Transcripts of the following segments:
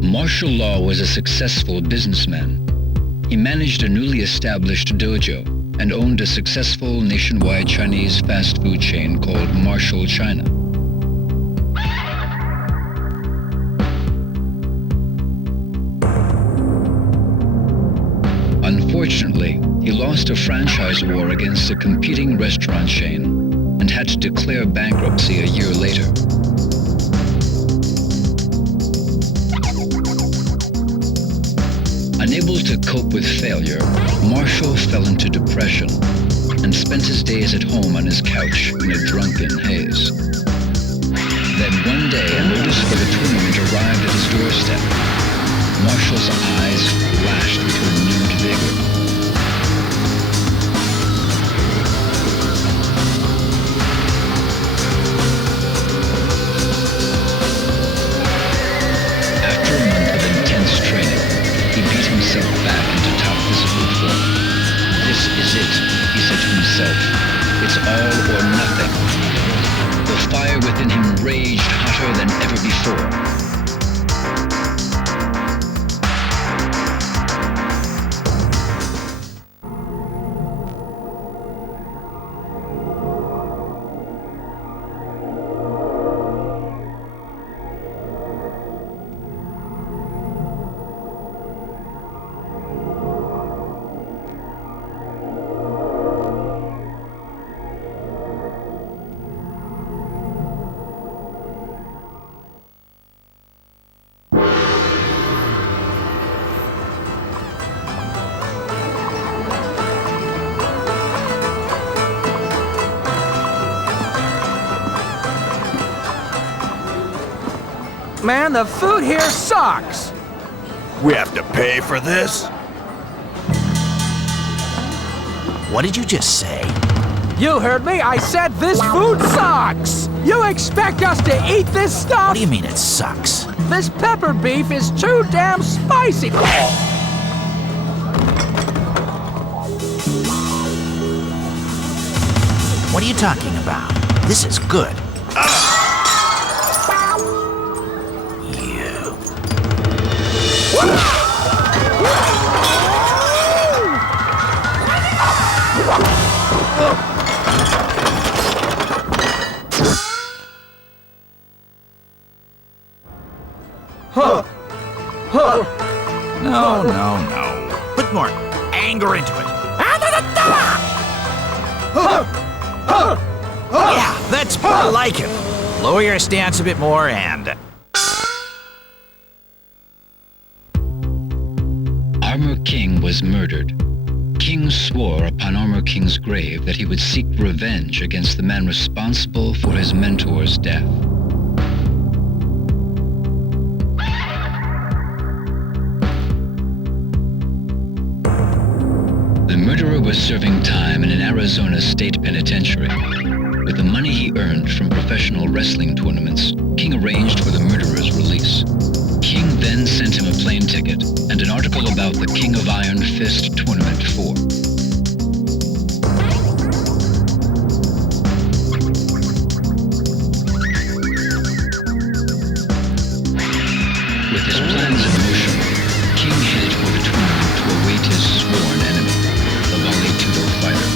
Martial Law was a successful businessman. He managed a newly established dojo and owned a successful nationwide Chinese fast food chain called Martial China. Unfortunately, he lost a franchise war against a competing restaurant chain and had to declare bankruptcy a year later. Unable to cope with failure, Marshall fell into depression and spent his days at home on his couch in a drunken haze. Then one day, a notice for the tournament arrived at his doorstep. Marshall's eyes flashed with renewed vigor. After a month of intense training, he beat himself back into top physical form. This is it, he said to himself. It's all or nothing. The fire within him raged hotter than ever before. Man, the food here sucks! We have to pay for this? What did you just say? You heard me, I said this food sucks! You expect us to eat this stuff? What do you mean it sucks? This pepper beef is too damn spicy! What are you talking about? This is good. No. Put more anger into it. Yeah, that's more like it. Lower your stance a bit more and... Armor King was murdered. King swore upon Armor King's grave that he would seek revenge against the man responsible for his mentor's death. The murderer was serving time in an Arizona state penitentiary. With the money he earned from professional wrestling tournaments, King arranged for the murderer's release. King then sent him a plane ticket and an article about the King of Iron Fist Tournament 4. With his plans in motion, King headed for the tournament to await his sworn enemy, the Vale-Tudo fighter.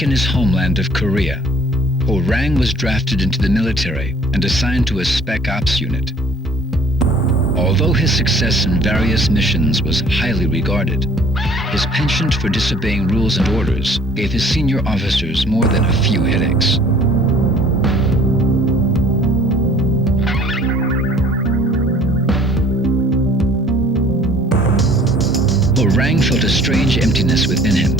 back in his homeland of Korea, Rang was drafted into the military and assigned to a Spec Ops unit. Although his success in various missions was highly regarded, his penchant for disobeying rules and orders gave his senior officers more than a few headaches. Rang felt a strange emptiness within him.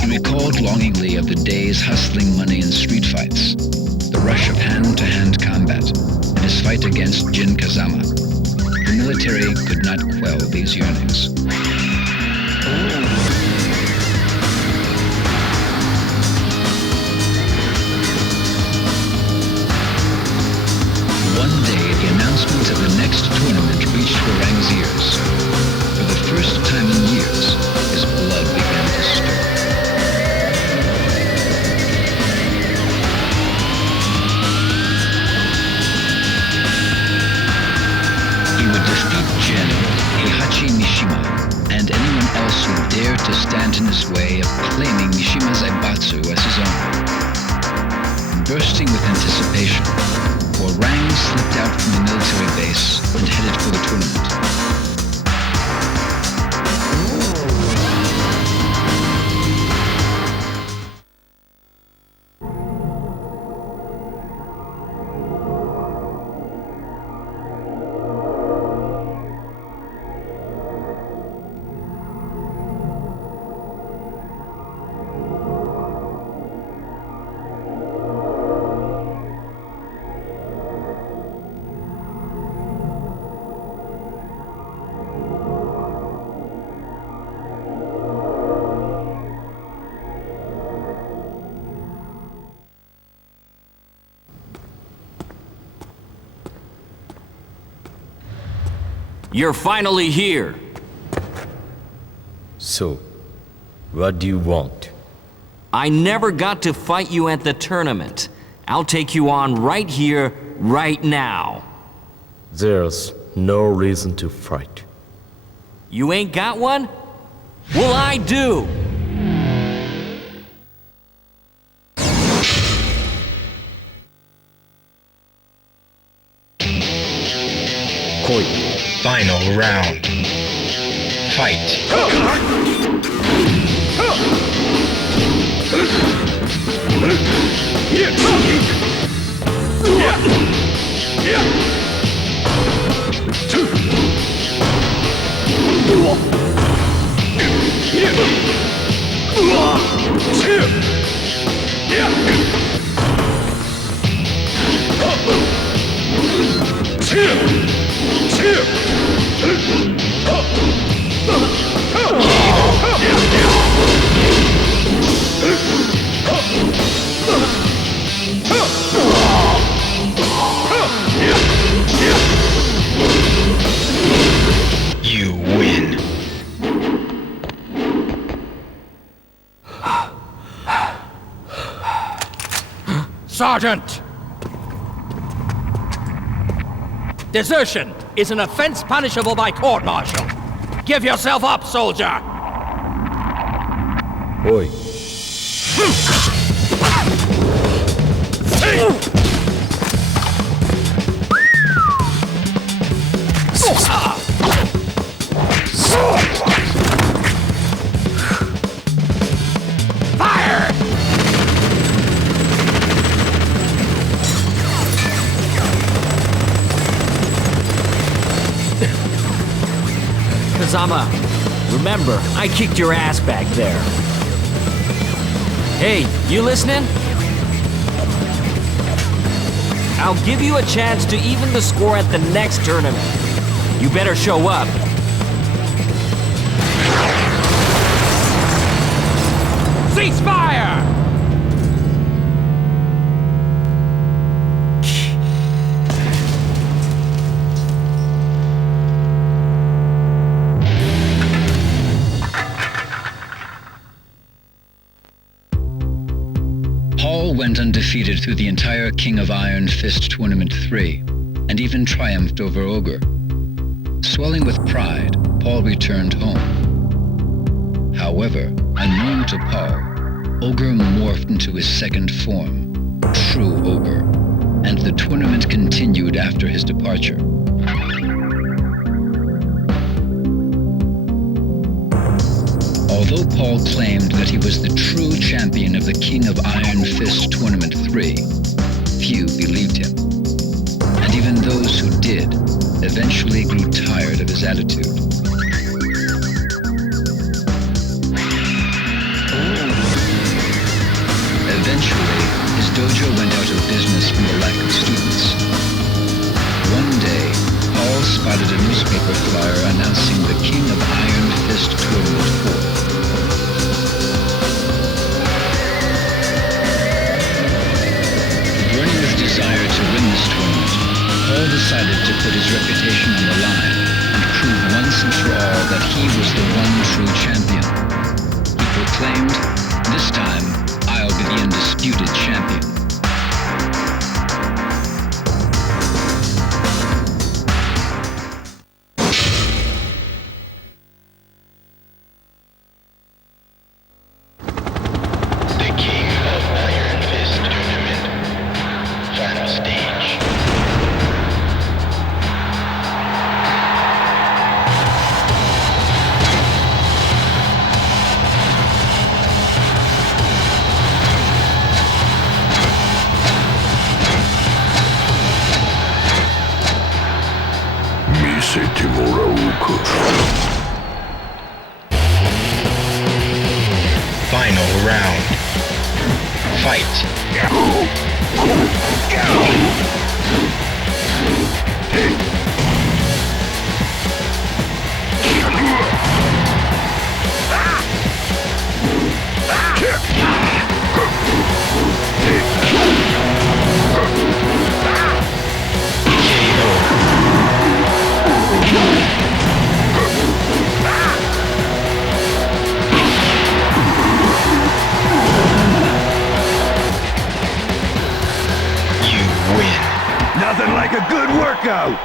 He recalled longingly of the days hustling money in street fights, the rush of hand-to-hand combat, and his fight against Jin Kazama. The military could not quell these yearnings. One day, the announcement of the next tournament reached Rang's ears. For the first time in years, his blood began to stir. He would defeat Jin, Heihachi Mishima, and anyone else who dared to stand in his way of claiming Mishima's Zaibatsu as his own. Bursting with anticipation, Rang slipped out from the military base and headed for the tournament. You're finally here. So, what do you want? I never got to fight you at the tournament. I'll take you on right here, right now. There's no reason to fight. You ain't got one? Well, I do. Koi. Final round. Fight. You win. Sergeant! Desertion is an offense punishable by court-martial. Give yourself up, soldier! Oi. Fire! Kazama, remember, I kicked your ass back there. Hey, you listening? I'll give you a chance to even the score at the next tournament. You better show up. Ceasefire! Paul went undefeated through the entire King of Iron Fist Tournament 3, and even triumphed over Ogre. Swelling with pride, Paul returned home. However, unknown to Paul, Ogre morphed into his second form, True Ogre, and the tournament continued after his departure. Although Paul claimed that he was the true champion of the King of Iron Fist Tournament 3, few believed him. And even those who did eventually grew tired of his attitude. Eventually, his dojo went out of business from the lack of students. One day, Paul spotted a newspaper flyer announcing the King of Iron Fist Tournament 4. Burning with desire to win this tournament, Paul decided to put his reputation on the line and prove once and for all that he was the one true champion. He proclaimed, "This time, I'll be the undisputed champion." The King of Iron Fist Tournament. Final stage. Final round. Fight. Nothing like a good workout!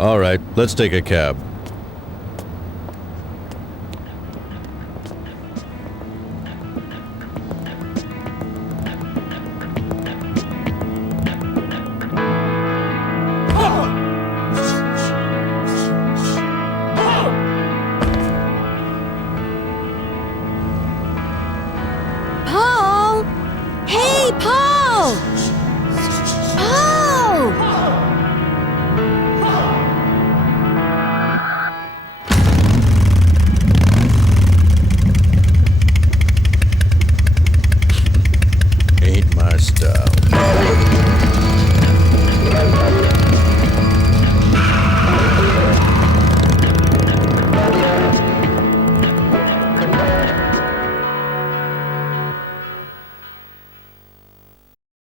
All right, let's take a cab.